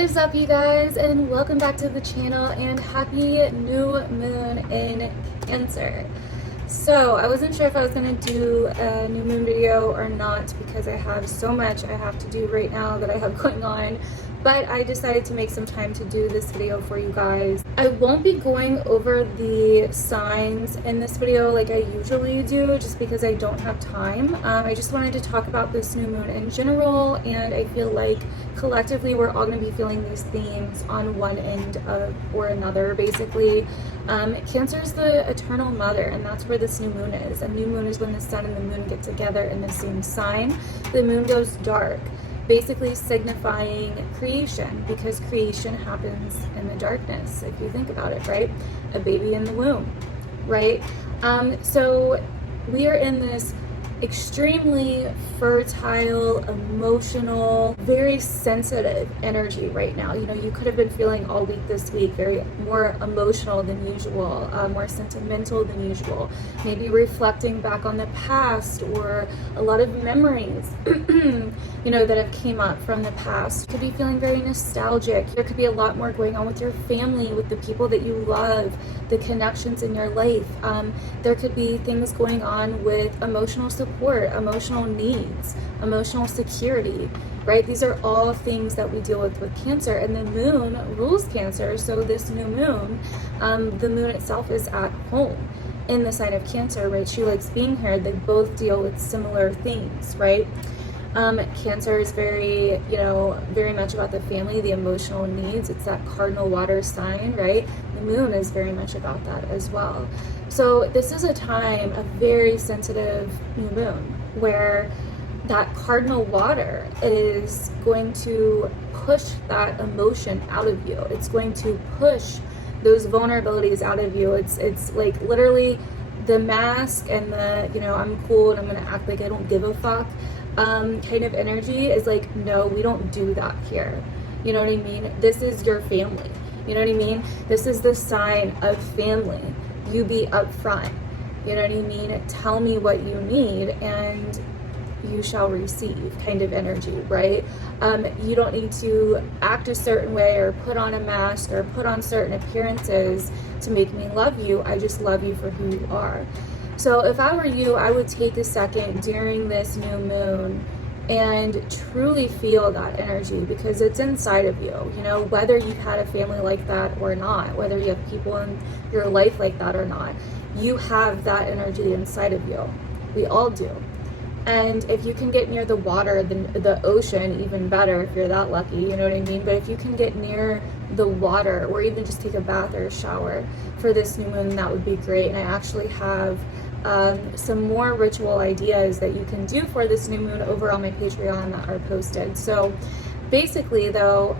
What is up, you guys, and welcome back to the channel, and happy new moon in Cancer. So I wasn't sure if I was going to do a new moon video or not because I have so much I have to do right now that I have going on, but I decided to make some time to do this video for you guys. I won't be going over the signs in this video like I usually do just because I don't have time. I just wanted to talk about this new moon in general, and I feel like collectively we're all going to be feeling these themes on one end or another, basically. Cancer is the eternal mother, and that's where this new moon is. A new moon is when the sun and the moon get together in the same sign. The moon goes dark, basically signifying creation, because creation happens in the darkness, if you think about it, right? A baby in the womb, right? So we are in this extremely fertile, emotional, very sensitive energy right now. You know, you could have been feeling all week this week very more emotional than usual, more sentimental than usual, maybe reflecting back on the past or a lot of memories you know, that have came up from the past. You could be feeling very nostalgic. There could be a lot more going on with your family, with the people that you love, the connections in your life. There could be things going on with emotional support, emotional needs, emotional security, right? These are all things that we deal with Cancer, and the moon rules Cancer. So this new moon, the moon itself is at home in the sign of Cancer, right? She likes being here. They both deal with similar themes, right? Cancer is very, you know, very much about the family, the emotional needs. It's that cardinal water sign, right? The moon is very much about that as well. So this is a time, a very sensitive new moon, where that cardinal water is going to push that emotion out of you. It's going to push those vulnerabilities out of you. It's like literally the mask and the, you know, I'm cool and I'm gonna act like I don't give a fuck kind of energy is like, no, we don't do that here. You know what I mean? This is your family. You know what I mean? This is the sign of family. You be upfront. You know what I mean? Tell me what you need and you shall receive kind of energy, right? You don't need to act a certain way or put on a mask or put on certain appearances to make me love you. I just love you for who you are. So if I were you, I would take a second during this new moon and truly feel that energy, because it's inside of you. You know, whether you've had a family like that or not, whether you have people in your life like that or not, you have that energy inside of you. We all do. And if you can get near the water, the ocean, even better if you're that lucky, you know what I mean? But if you can get near the water or even just take a bath or a shower for this new moon, that would be great. And I actually have some more ritual ideas that you can do for this new moon over on my Patreon that are posted. So basically though,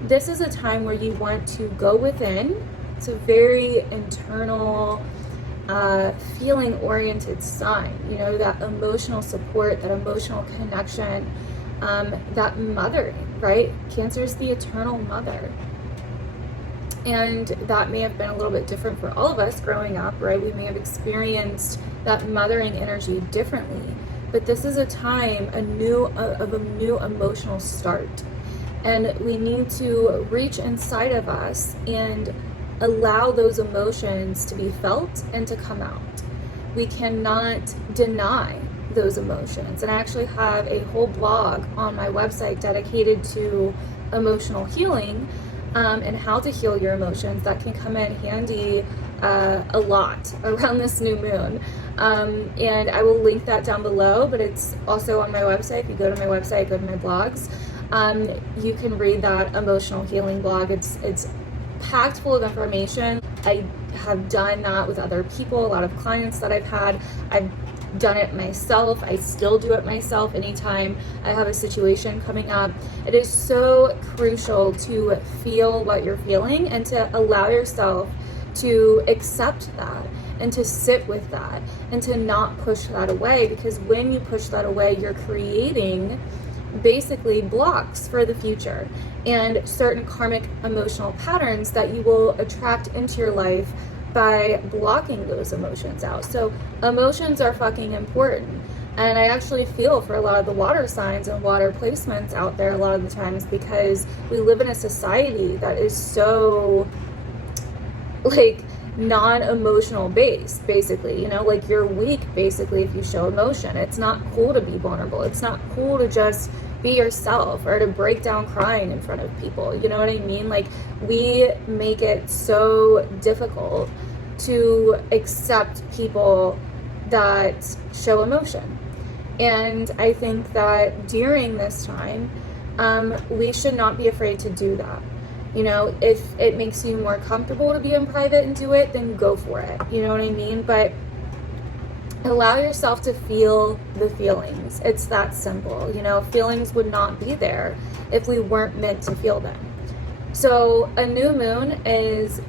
this is a time where you want to go within. It's a very internal, feeling oriented sign, you know, that emotional support, that emotional connection, that mothering, right? Cancer is the eternal mother. And that may have been a little bit different for all of us growing up, right? We may have experienced that mothering energy differently, but this is a time of a new emotional start. And we need to reach inside of us and allow those emotions to be felt and to come out. We cannot deny those emotions. And I actually have a whole blog on my website dedicated to emotional healing, and how to heal your emotions that can come in handy a lot around this new moon. And I will link that down below, but it's also on my website. If you go to my website, go to my blogs, you can read that emotional healing blog. It's packed full of information. I have done that with other people, a lot of clients that I've had. I've done it myself. I still do it myself anytime I have a situation coming up. It is so crucial to feel what you're feeling and to allow yourself to accept that and to sit with that and to not push that away, because when you push that away, you're creating basically blocks for the future and certain karmic emotional patterns that you will attract into your life by blocking those emotions out. So emotions are fucking important. And I actually feel for a lot of the water signs and water placements out there a lot of the times, because we live in a society that is so like non-emotional based, basically, you know, like you're weak basically if you show emotion. It's not cool to be vulnerable. It's not cool to just be yourself or to break down crying in front of people. You know what I mean? Like, we make it so difficult to accept people that show emotion. And I think that during this time, we should not be afraid to do that. You know, if it makes you more comfortable to be in private and do it, then go for it. You know what I mean? But allow yourself to feel the feelings. It's that simple. You know, feelings would not be there if we weren't meant to feel them. So a new moon is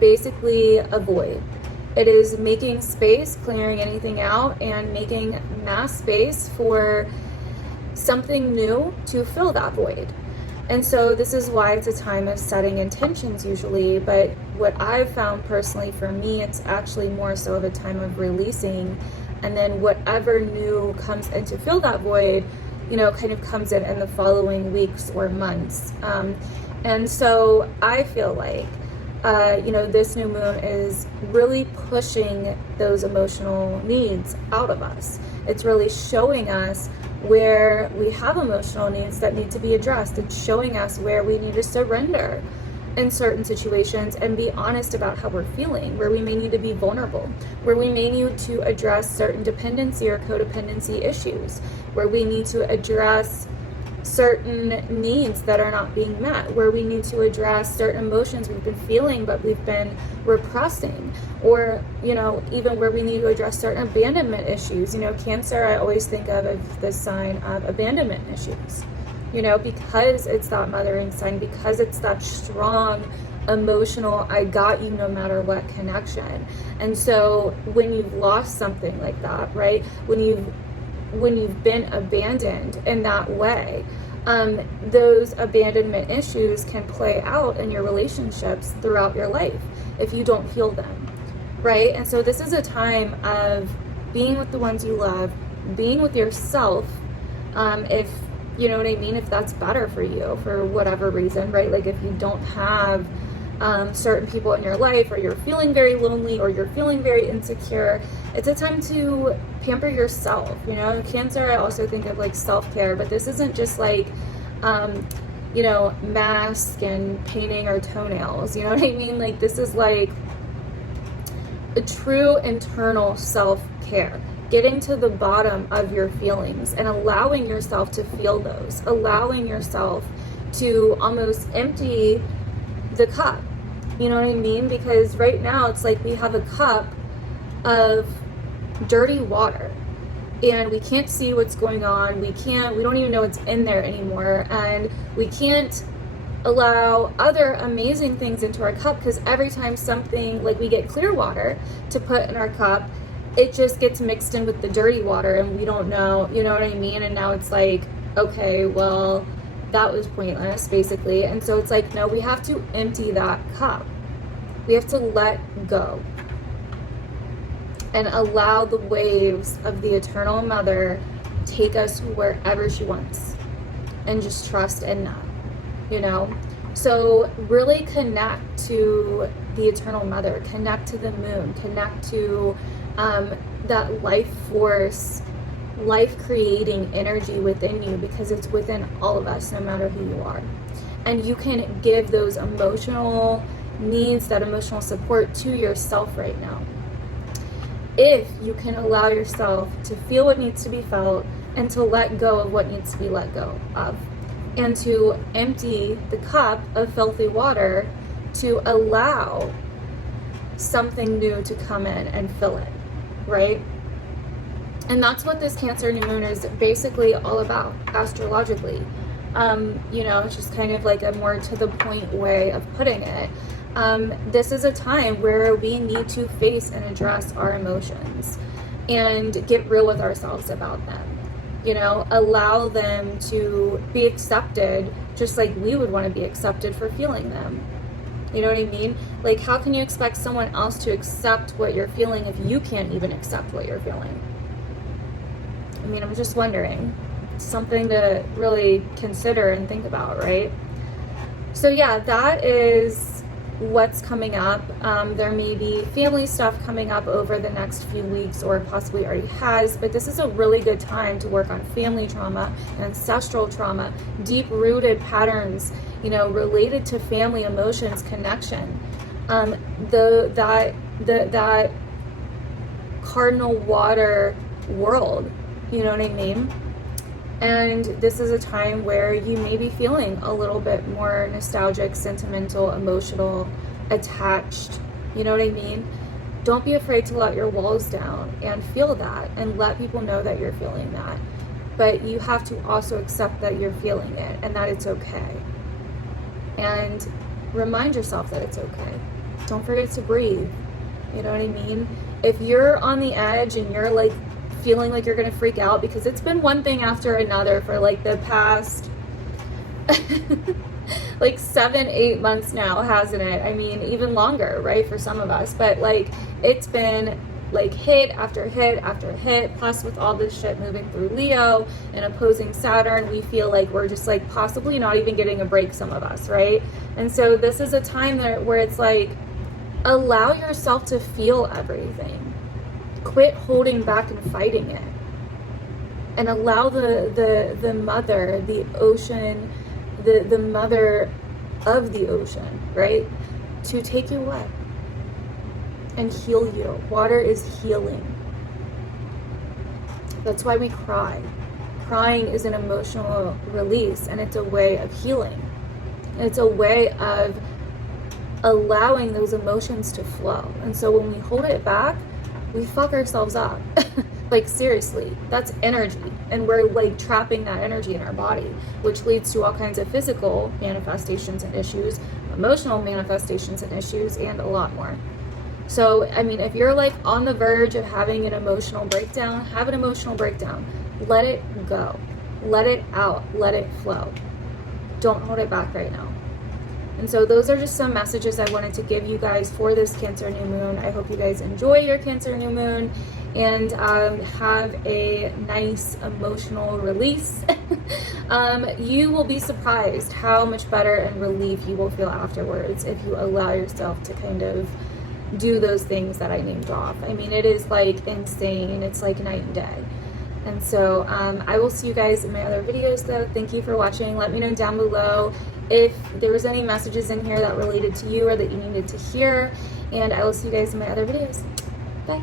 basically a void. It is making space, clearing anything out, and making mass space for something new to fill that void. And so this is why it's a time of setting intentions usually, but what I've found personally for me, it's actually more so of a time of releasing, and then whatever new comes in to fill that void, you know, kind of comes in the following weeks or months. And so I feel like, you know, this new moon is really pushing those emotional needs out of us. It's really showing us where we have emotional needs that need to be addressed. It's showing us where we need to surrender in certain situations and be honest about how we're feeling, where we may need to be vulnerable, where we may need to address certain dependency or codependency issues, where we need to address certain needs that are not being met, where we need to address certain emotions we've been feeling but we've been repressing, or, you know, even where we need to address certain abandonment issues. You know, Cancer, I always think of as the sign of abandonment issues, you know, because it's that mothering sign, because it's that strong emotional I got you no matter what connection. And so when you've lost something like that, right, when you've been abandoned in that way, those abandonment issues can play out in your relationships throughout your life if you don't heal them, right? And so this is a time of being with the ones you love, being with yourself, if, you know what I mean, if that's better for you for whatever reason, right? Like if you don't have certain people in your life, or you're feeling very lonely, or you're feeling very insecure, it's a time to pamper yourself. You know, Cancer, I also think of like self-care, but this isn't just like, you know, mask and painting our toenails. You know what I mean? Like, this is like a true internal self-care, getting to the bottom of your feelings and allowing yourself to feel those, allowing yourself to almost empty the cup. You know what I mean? Because right now it's like we have a cup of dirty water and we can't see what's going on. We don't even know what's in there anymore, and we can't allow other amazing things into our cup, because every time something, like we get clear water to put in our cup, it just gets mixed in with the dirty water and we don't know, you know what I mean? And now it's like, okay, well, that was pointless basically. And so it's like, no, we have to empty that cup. We have to let go and allow the waves of the eternal mother take us wherever she wants, and just trust in that, you know? So really connect to the eternal mother, connect to the moon, connect to that life force, life creating energy within you, because it's within all of us, no matter who you are. And you can give those emotional needs, that emotional support to yourself right now, if you can allow yourself to feel what needs to be felt and to let go of what needs to be let go of, and to empty the cup of filthy water to allow something new to come in and fill it, right? And that's what this Cancer new moon is basically all about, astrologically. You know, it's just kind of like a more to the point way of putting it. This is a time where we need to face and address our emotions and get real with ourselves about them. You know, allow them to be accepted just like we would want to be accepted for feeling them. You know what I mean? Like, how can you expect someone else to accept what you're feeling if you can't even accept what you're feeling? I mean, I'm just wondering. Something to really consider and think about, right? So yeah, that is what's coming up. There may be family stuff coming up over the next few weeks, or possibly already has, but this is a really good time to work on family trauma, ancestral trauma, deep-rooted patterns, you know, related to family emotions, connection. That cardinal water world, you know what I mean? And this is a time where you may be feeling a little bit more nostalgic, sentimental, emotional, attached. You know what I mean? Don't be afraid to let your walls down and feel that, and let people know that you're feeling that. But you have to also accept that you're feeling it and that it's okay. And remind yourself that it's okay. Don't forget to breathe. You know what I mean? If you're on the edge and you're like feeling like you're gonna freak out, because it's been one thing after another for like the past like 7-8 months now, hasn't it? I mean, even longer, right, for some of us, but like it's been like hit after hit after hit, plus with all this shit moving through Leo and opposing Saturn, we feel like we're just like possibly not even getting a break, some of us, right? And so this is a time where it's like, allow yourself to feel everything. Quit holding back and fighting it, and allow the mother, the ocean, the mother of the ocean, right, to take you wet and heal you. Water is healing. That's why we cry. Crying is an emotional release, and it's a way of healing. It's a way of allowing those emotions to flow. And so when we hold it back, we fuck ourselves up. Like seriously, that's energy, and we're like trapping that energy in our body, which leads to all kinds of physical manifestations and issues, emotional manifestations and issues, and a lot more. So I mean, if you're like on the verge of having an emotional breakdown, have an emotional breakdown. Let it go, let it out, let it flow. Don't hold it back right now. And so those are just some messages I wanted to give you guys for this Cancer new moon. I hope you guys enjoy your Cancer new moon and have a nice emotional release. You will be surprised how much better and relief you will feel afterwards if you allow yourself to kind of do those things that I named off. I mean, it is like insane. It's like night and day. And so I will see you guys in my other videos though. Thank you for watching. Let me know down below if there was any messages in here that related to you or that you needed to hear. And I will see you guys in my other videos. Bye.